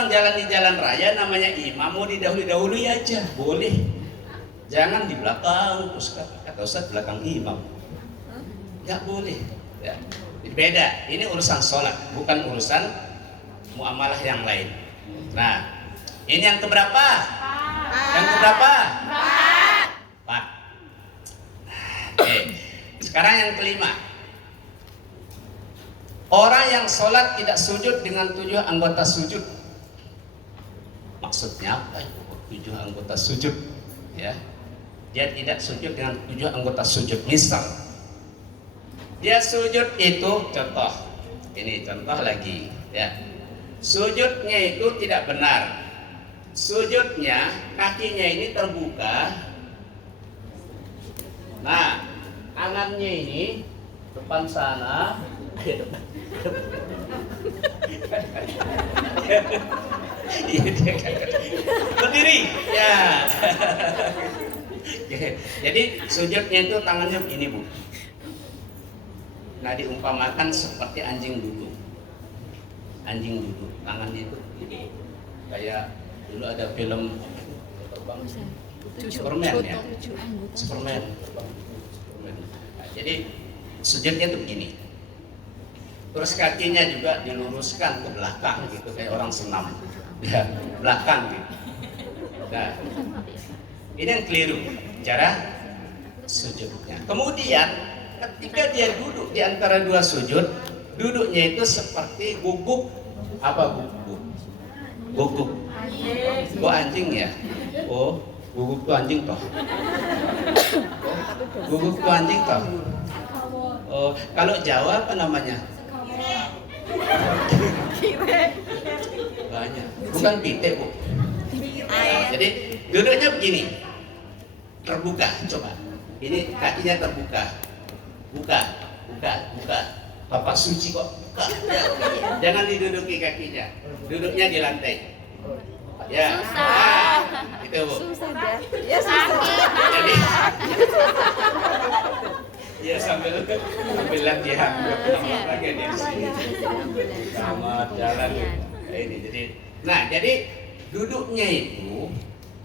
orang jalan di jalan raya namanya imam, mau didahului aja, boleh. Jangan di belakang, kata Ustaz belakang imam. Nggak boleh. Ya. Beda, ini urusan sholat, bukan urusan muamalah yang lain. Nah, ini yang keberapa? Yang keberapa? Empat. Oke. Sekarang yang kelima. Orang yang sholat tidak sujud dengan 7 anggota sujud. Maksudnya apa? 7 anggota sujud. Ya. Dia tidak sujud dengan 7 anggota sujud. Misal, dia sujud itu, contoh. Ini contoh lagi. Ya. Sujudnya itu tidak benar. Sujudnya, kakinya ini terbuka. Nah, tangannya ini depan sana. Berdiri ya. Jadi sujudnya itu tangannya begini, Bu. Nah, diumpamakan seperti anjing duduk. Anjing duduk, tangannya itu begini. Kayak dulu ada film terbang Superman ya. Superman. Nah, jadi sujudnya itu begini. Terus kakinya juga diluruskan ke belakang gitu, kayak orang senam. Ya, belakang gitu. Nah, ini yang keliru cara sujudnya. Kemudian ketika dia duduk di antara 2 sujud, duduknya itu seperti guguk. Apa guguk? Guguk. Oh, anjing ya? Oh, guguk tuh anjing toh. Guguk tuh anjing toh. Oh, kalau Jawa apa namanya? Banyak. Bukan pite, Bu. Jadi duduknya begini. Terbuka, coba. Ini kakinya terbuka. Buka. Bapak suci kok. Buka. Ya. Jangan diduduki kakinya. Duduknya di lantai. Ya. Susah. Itu, Bu. Susah dah. Ya susah. Jadi ya sambil latihan lagi di sini. Selamat jalan. Ini jadi duduknya itu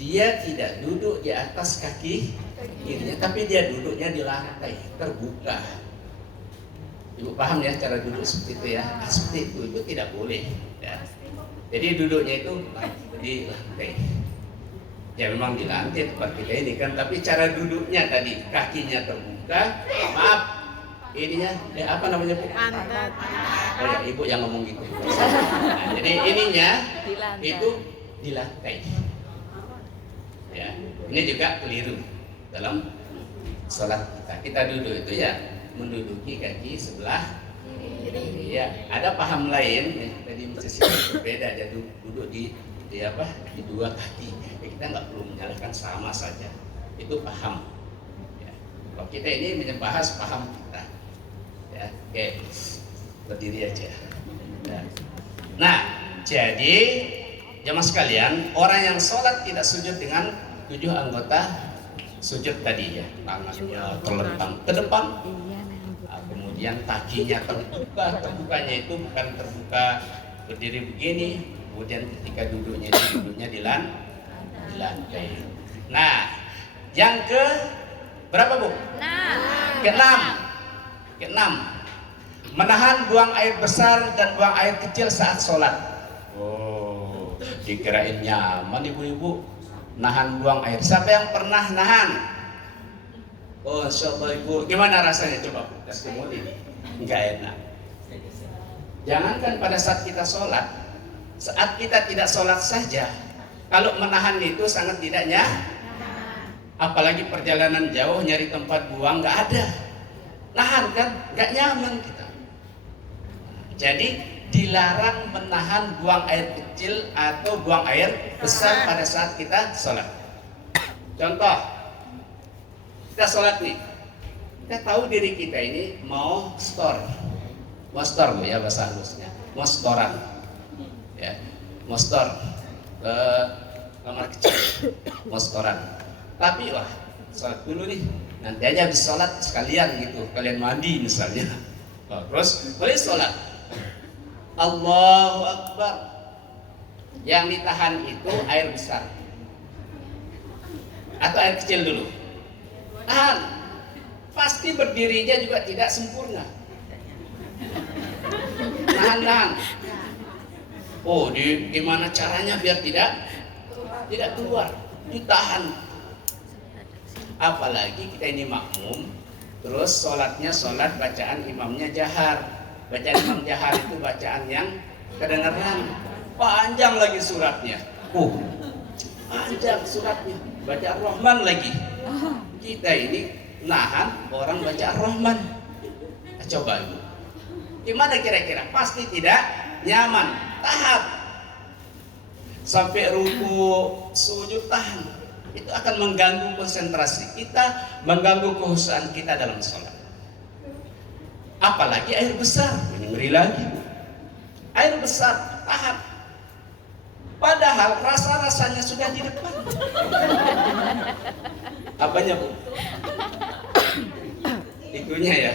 dia tidak duduk di atas kaki kirinya, tapi dia duduknya di lantai terbuka. Ibu paham ya cara duduk seperti itu ya? Seperti itu tidak boleh. Ya. Jadi duduknya itu di lantai. Ya memang di lantai tempat kita ini kan, tapi cara duduknya tadi kakinya terbuka, maaf, ininya apa namanya, Bu? Pantat. Oh ya, Ibu yang ngomong gitu. Nah, jadi ininya itu di lantai. Ya, ini juga keliru dalam sholat kita. Kita duduk itu ya menduduki kaki sebelah kiri. Ya, ada paham lain ya, tadi mesti berbeda, dia duduk di 2 kaki. Kita nggak perlu menyalahkan, sama saja. Itu paham. Ya. Kalau kita ini membahas paham kita. Ya, oke, berdiri aja. Ya. Nah, jadi jemaah sekalian, orang yang sholat tidak sujud dengan 7 anggota sujud tadi ya, tangannya terlentang ke depan. Nah, kemudian kakinya terbuka. Terbukanya itu bukan terbuka berdiri begini. Kemudian ketika duduknya di lantai. Nah, yang ke berapa, Bu? 6. Ke-6. Menahan buang air besar dan buang air kecil saat sholat. Oh, dikirain nyaman ibu-ibu. Nahan buang air. Siapa yang pernah nahan? Oh, insyaallah ibu. Gimana rasanya, coba Bu? Testimoni. Enggak enak. Jangankan pada saat kita sholat, saat kita tidak sholat saja, kalau menahan itu sangat tidaknya, apalagi perjalanan jauh nyari tempat buang nggak ada, nahan kan nggak nyaman kita. Jadi dilarang menahan buang air kecil atau buang air besar pada saat kita sholat. Contoh, kita sholat nih, kita tahu diri kita ini mau store Bu ya bahasa halusnya, mau storan, ya, mau store ke kamar kecil, mau setoran. Tapi wah, sholat dulu nih, nanti aja habis sholat sekalian gitu, kalian mandi misalnya. Terus boleh sholat, Allahu Akbar, Yang ditahan itu air besar atau air kecil dulu? Tahan. Pasti berdirinya juga tidak sempurna. Tahan. Oh, gimana caranya biar tidak keluar? Ditahan. Apalagi kita ini makmum, terus sholatnya sholat bacaan imamnya jahar. Bacaan imam jahar itu bacaan yang kedengaran. Panjang lagi suratnya. Panjang suratnya. Baca Ar-Rahman lagi. Kita ini nahan orang baca Ar-Rahman. Coba ibu. Gimana kira-kira? Pasti tidak nyaman. Tahan. Sampai ruku, sujud, tahan. Itu akan mengganggu konsentrasi kita, mengganggu kehusuan kita dalam sholat. Apalagi air besar, ini ngeri lagi. Air besar, tahan. Padahal rasa-rasanya sudah di depan. Apanya bu? Itunya ya.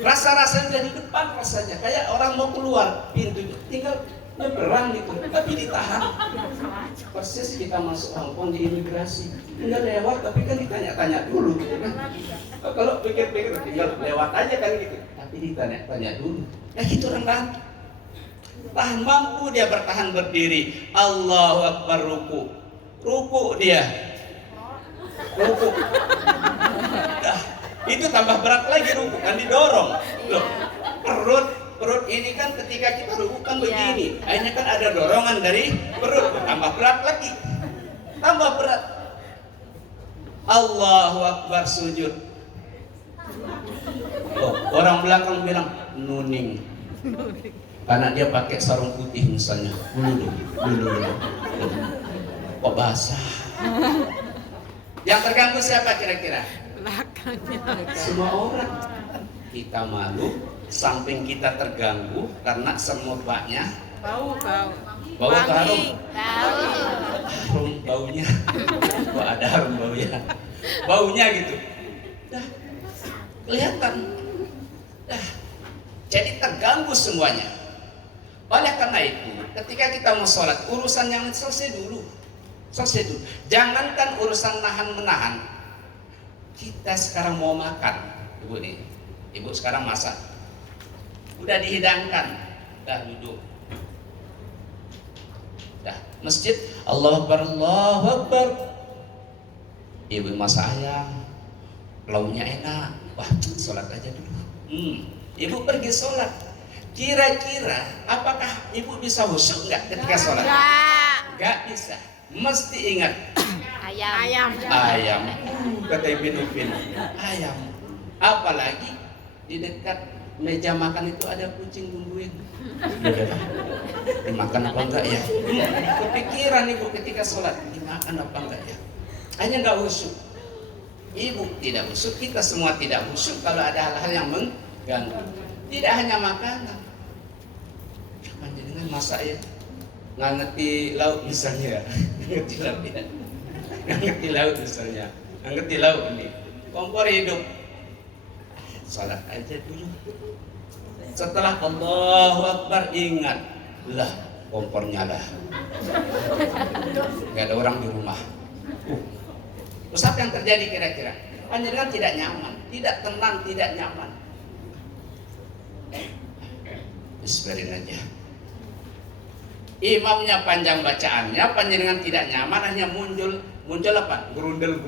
Rasa-rasanya sudah di depan rasanya. Kayak orang mau keluar pintu, tinggal nyebrang gitu, tapi ditahan. Persis kita masuk Hongkong di imigrasi, tinggal lewat, tapi kan ditanya-tanya dulu gitu kan. Kalau pikir-pikir tinggal lewat aja kan gitu, tapi ditanya-tanya dulu. Nah gitu orang tahan, mampu dia bertahan berdiri. Allahu Akbar, ruku dia, ruku. Nah, itu tambah berat lagi ruku, kan didorong. Loh, perut ini kan ketika kita ruku kan begini, akhirnya kan ada dorongan dari perut, tambah berat lagi, tambah berat. Allahu Akbar, sujud. Oh, orang belakang bilang nuning, karena dia pakai sarung putih misalnya. Dulu. Kok basah? Yang terganggu siapa kira-kira? Belakangnya. Semua orang. Kita malu, samping kita terganggu karena semerbaknya Bau. Bau atau harum? Harum. Baunya. Kok ada harum baunya? Baunya gitu. Dah, kelihatan. Dah, jadi terganggu semuanya. Oleh karena itu, ketika kita mau sholat, urusan yang selesai dulu. Jangankan urusan nahan-menahan. Kita sekarang mau makan, ibu nih. Ibu sekarang masak, udah dihidangkan, dah duduk, dah masjid, Allahu Akbar. Ibu masak ayam, lauknya enak, wah sholat aja dulu. Ibu pergi sholat, kira-kira apakah ibu bisa khusyuk nggak ketika sholat? Nggak bisa, mesti ingat ayam. Kata Ibnu Upin, ayam. Apalagi di dekat meja makan itu ada kucing nungguin. Dimakan apa enggak ya? Kepikiran ibu ketika sholat, dimakan apa enggak ya? Hanya enggak khusyuk. Ibu tidak khusyuk, kita semua tidak khusyuk kalau ada hal-hal yang mengganggu. Tidak hanya makanan. Cuma dengan masak ya, nggak ngerti lauk misalnya, ngerti lauk ya, nggak ngerti lauk misalnya, nggak ngerti lauk ini. Kompor hidup. Salat aja dulu. Setelah Allahu Akbar ingat, lah kompor nyala, nggak ada orang di rumah. Terus apa yang terjadi kira-kira? Panjenengan tidak nyaman, tidak tenang, tidak nyaman. Biarin aja. Imamnya panjang bacaannya, panjenengan tidak nyaman, hanya muncul apa? Gerundel.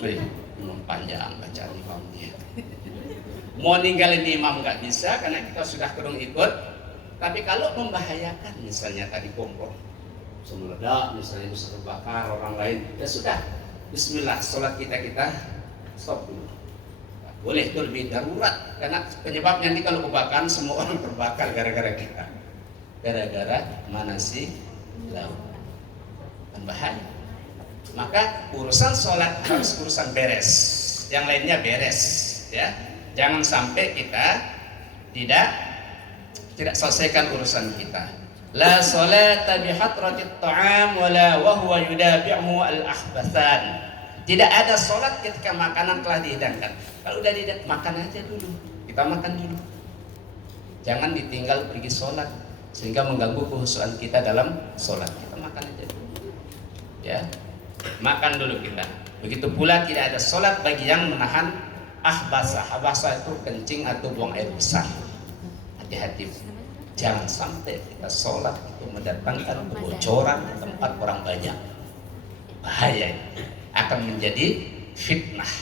Imam panjang bacaan imamnya. Mau ninggalin imam nggak bisa karena kita sudah kurang ikut. Tapi kalau membahayakan, misalnya tadi kompor meledak, misalnya bisa terbakar orang lain, ya sudah. Bismillah, sholat kita stop dulu. Boleh itu lebih darurat karena penyebabnya nanti kalau kebakaran semua orang terbakar gara-gara kita. Gara-gara mana sih laut dan bahaya. Maka urusan sholat harus urusan beres, yang lainnya beres, ya. Jangan sampai kita tidak selesaikan urusan kita. La sholata bi hatratit ta'am wala wa huwa yudabi'u al-akhbathan. Tidak ada sholat ketika makanan telah dihidangkan. Kalau udah dihidangkan, makan aja dulu. Kita makan dulu. Jangan ditinggal pergi sholat. sehingga mengganggu kehusuan kita dalam sholat. Kita makan aja dulu. Ya, makan dulu kita. Begitu pula tidak ada sholat bagi yang menahan ahbasa. Ahbasa itu kencing atau buang air besar. Hati-hati, jangan sampai kita sholat itu mendatangkan kebocoran di tempat orang banyak. Bahaya, akan menjadi fitnah.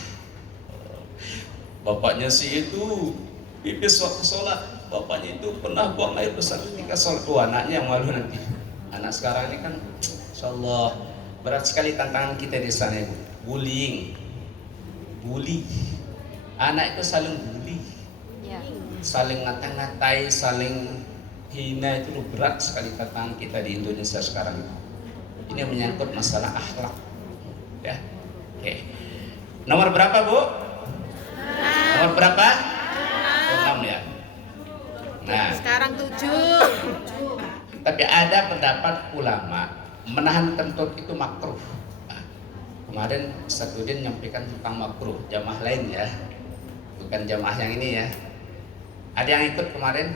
Bapaknya si itu pipis waktu sholat, bapaknya itu pernah buang air besar ketika sholat. Anaknya yang malu nanti. Anak sekarang ini kan, insya Allah berat sekali tantangan kita di sana, Ibu. Bullying, bully. Anak itu saling bully, saling ngata-ngatai, saling hina, itu berat sekali tantangan kita di Indonesia sekarang. Ini menyangkut masalah akhlak. Ya, oke. Nomor berapa, Bu? Nomor berapa? 6 ya. Nah, Sekarang 7. tapi ada pendapat ulama menahan kentut itu makruh. Nah, kemarin Ustaz Udin menyampaikan tentang makruh, jamaah lain ya, bukan jamaah yang ini ya. Ada yang ikut kemarin?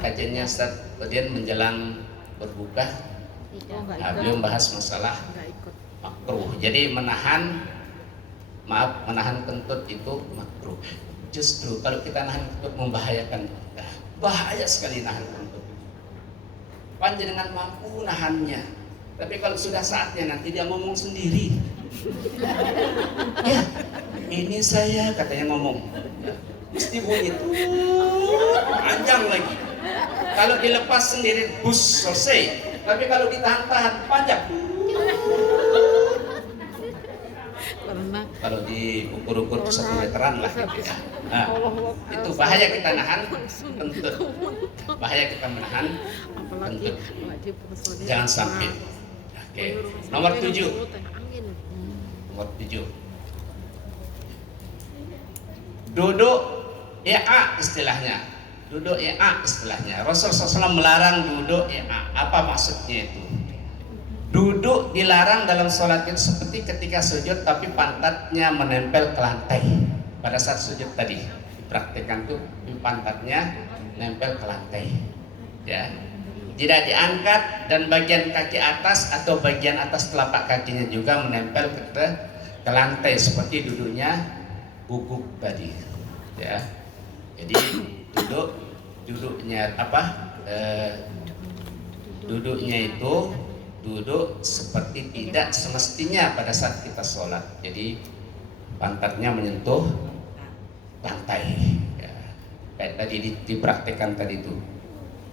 Kajiannya Ustaz Udin menjelang berbuka. Nah, beliau membahas masalah makruh. Jadi menahan kentut itu makruh. Justru kalau kita nahan kentut membahayakan kita. Bahaya sekali nahan kentut. Panjenengan mampu nahannya, tapi kalau sudah saatnya nanti dia ngomong sendiri. Ya, ini saya katanya ngomong. Ya, mesti bunyi tuh panjang lagi. Kalau dilepas sendiri bus selesai. Tapi kalau ditahan-tahan panjang. Kalau diukur-ukur 1 meteran lah gitu ya. Nah, itu bahaya kita nahan kentut. Bahaya kita menahan kentut. Jangan sampai. Oke. Nomor 7. Nomor 7. Duduk ya'a istilahnya. Duduk ya'a istilahnya. Rasulullah SAW melarang duduk ya'a. Apa maksudnya itu? Duduk dilarang dalam sholat itu seperti ketika sujud tapi pantatnya menempel ke lantai. Pada saat sujud tadi dipraktikkan tuh pantatnya nempel ke lantai. Ya, tidak diangkat dan bagian kaki atas atau bagian atas telapak kakinya juga menempel ke lantai seperti duduknya bubuk tadi. Ya, jadi duduknya apa? Duduknya itu duduk seperti tidak semestinya pada saat kita sholat. Jadi pantatnya menyentuh lantai. Ya, kayak tadi dipraktikkan tadi itu.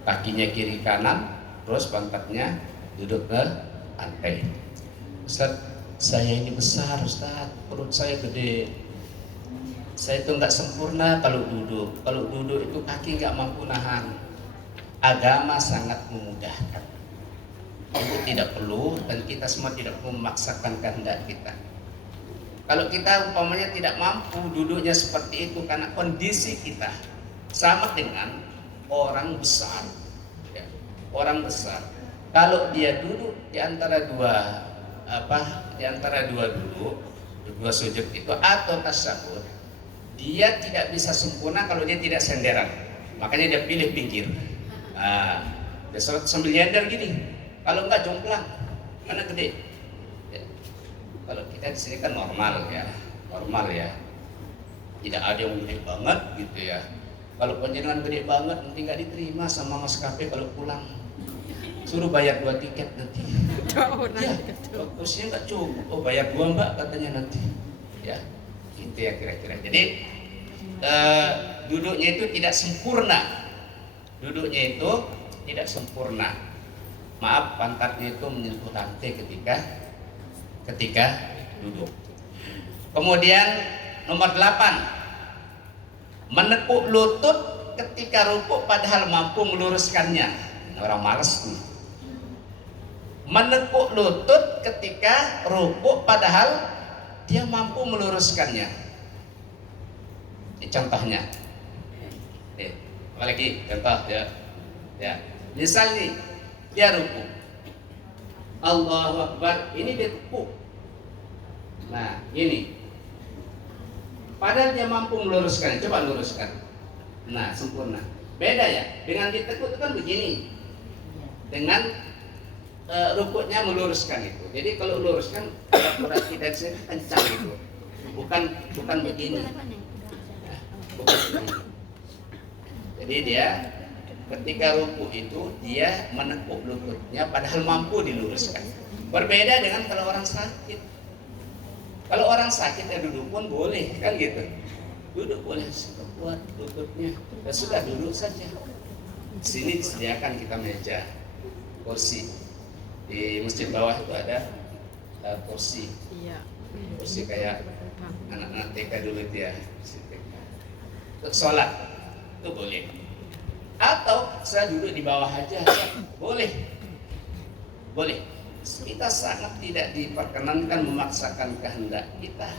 Kakinya kiri kanan, terus pantatnya duduk ke lantai. Ustaz, saya ini besar Ustaz, perut saya gede. Saya itu nggak sempurna kalau duduk. Kalau duduk itu kaki nggak mampu nahan. Agama sangat memudahkan. Itu tidak perlu dan kita semua tidak perlu memaksakan kehendak kita. Kalau kita umpamanya tidak mampu duduknya seperti itu karena kondisi kita sama dengan orang besar. Ya, orang besar. Kalau dia duduk di antara dua duduk, dua sujud itu atau tasyahud, dia tidak bisa sempurna kalau dia tidak senderan. Makanya dia pilih pinggir. Nah, dia sholat sambil nyender gini. Kalau enggak jomplang, karena gede. Ya. Kalau kita di sini kan normal ya, Tidak ada yang gede banget gitu ya. Kalau panjenengan gede banget, nanti nggak diterima sama maskapai kalau pulang. Suruh bayar 2 tiket nanti. Ya, bagusnya nggak cukup. Oh bayar 2 Mbak katanya nanti. Ya, itu ya kira-kira. Jadi duduknya itu tidak sempurna. Maaf, pantatnya itu menyentuh lantai ketika duduk. Kemudian nomor 8, menekuk lutut ketika rukuk padahal mampu meluruskannya. Orang malas nih. Menekuk lutut ketika rukuk padahal dia mampu meluruskannya. Ini contohnya. Apalagi contoh ya. Misal nih, dia ruku, Allahu Akbar, ini dia ruku. Nah ini, padahal dia mampu meluruskan. Coba luruskan. Nah sempurna. Beda ya, dengan ditekuk itu kan begini. Dengan rukuknya meluruskan itu. Jadi kalau luruskan berarti dari sini kencang gitu. Bukan begini. Bukan begini. Jadi dia ketika rukuk itu dia menekuk lututnya padahal mampu diluruskan. Berbeda dengan kalau orang sakit. Kalau orang sakit ya duduk pun boleh kan gitu. Duduk boleh kuat lututnya. Ya sudah duduk saja. Sini disediakan kita meja, kursi. Di masjid bawah itu ada kursi. Iya. Kursi kayak anak-anak TK dulu itu ya. Untuk sholat itu boleh. Atau saya duduk di bawah aja, boleh. Boleh. Kita sangat tidak diperkenankan memaksakan kehendak kita,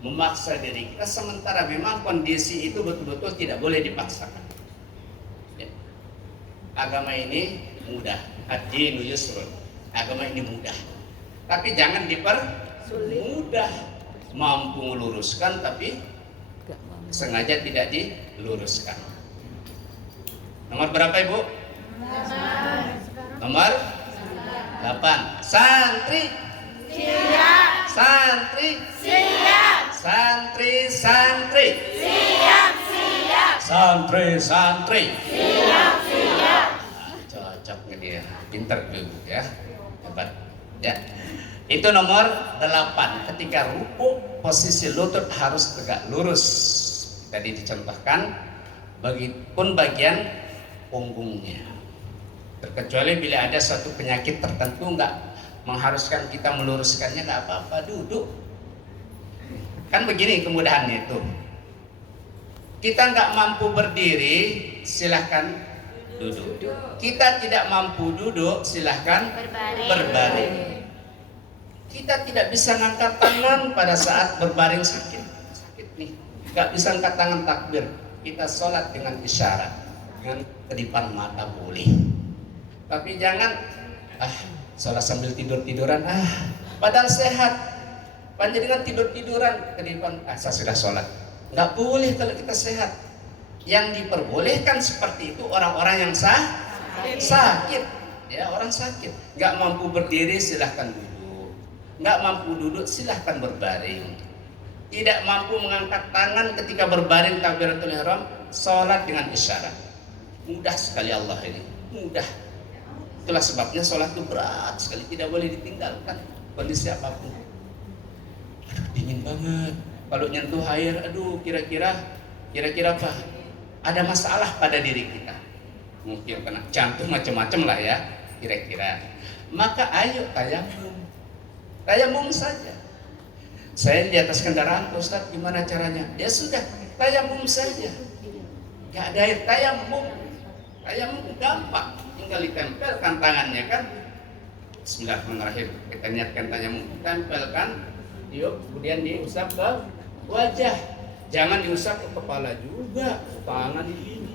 memaksa diri kita, sementara memang kondisi itu betul-betul tidak boleh dipaksakan. Ya. Agama ini mudah, ad-dinu yusrun. Agama ini mudah, tapi jangan dipermudah. Mampu meluruskan tapi sengaja tidak diluruskan. Nomor berapa Ibu? Nomor 8. Santri siap. Santri siap. Santri siap. Santri siap. Cocok ini ya, pinter dulu ya, hebat ya. Itu nomor 8. Ketika rukuk posisi lutut harus tegak lurus. Tadi dicontohkan, begitupun bagian punggungnya. Terkecuali bila ada suatu penyakit tertentu nggak mengharuskan kita meluruskannya, nggak apa-apa, duduk. Kan begini kemudahannya itu. Kita nggak mampu berdiri, silahkan duduk. Kita tidak mampu duduk, silahkan berbaring. Kita tidak bisa ngangkat tangan pada saat berbaring sakit nih. Nggak bisa angkat tangan takbir. Kita sholat dengan isyarat, dengan kedipan mata boleh. Tapi jangan sholat sambil tiduran, padahal sehat. Panjenengan tiduran kedipan, saya sudah sholat. Nggak boleh kalau kita sehat. Yang diperbolehkan seperti itu orang-orang yang sakit, ya orang sakit. Nggak mampu berdiri silahkan duduk, nggak mampu duduk silahkan berbaring. Tidak mampu mengangkat tangan ketika berbaring takbiratul ihram, sholat dengan isyarat. Mudah sekali Allah ini, mudah. Itulah sebabnya sholat itu berat sekali, tidak boleh ditinggalkan kondisi apapun. Aduh dingin banget, kalau nyentuh air, aduh kira-kira apa? Ada masalah pada diri kita. Mungkin kena jantung macam-macam lah ya, kira-kira. Maka ayo tayamum saja. Saya di atas kendaraan, Ustaz gimana caranya? Ya sudah, tayamum saja. Gak ada air, tayamum gampang. Tinggal ditempelkan tangannya kan. Bismillahirrahmanirrahim. Kita niatkan tayamum, tempelkan, kemudian diusap ke wajah. Jangan diusap ke kepala juga, tangan ini.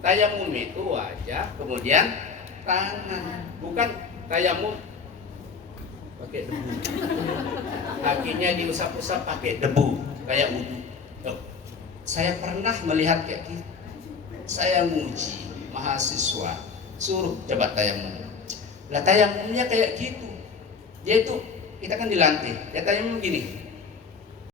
Tayamum itu wajah, kemudian tangan. Bukan tayamum pakai debu. Kakinya diusap-usap pakai debu kayak wudu. Saya pernah melihat kayak gitu. Saya nguji mahasiswa, suruh coba tayamum. Lah tayamumnya kayak gitu. Dia itu kita kan dilantik. Ya tayamum gini.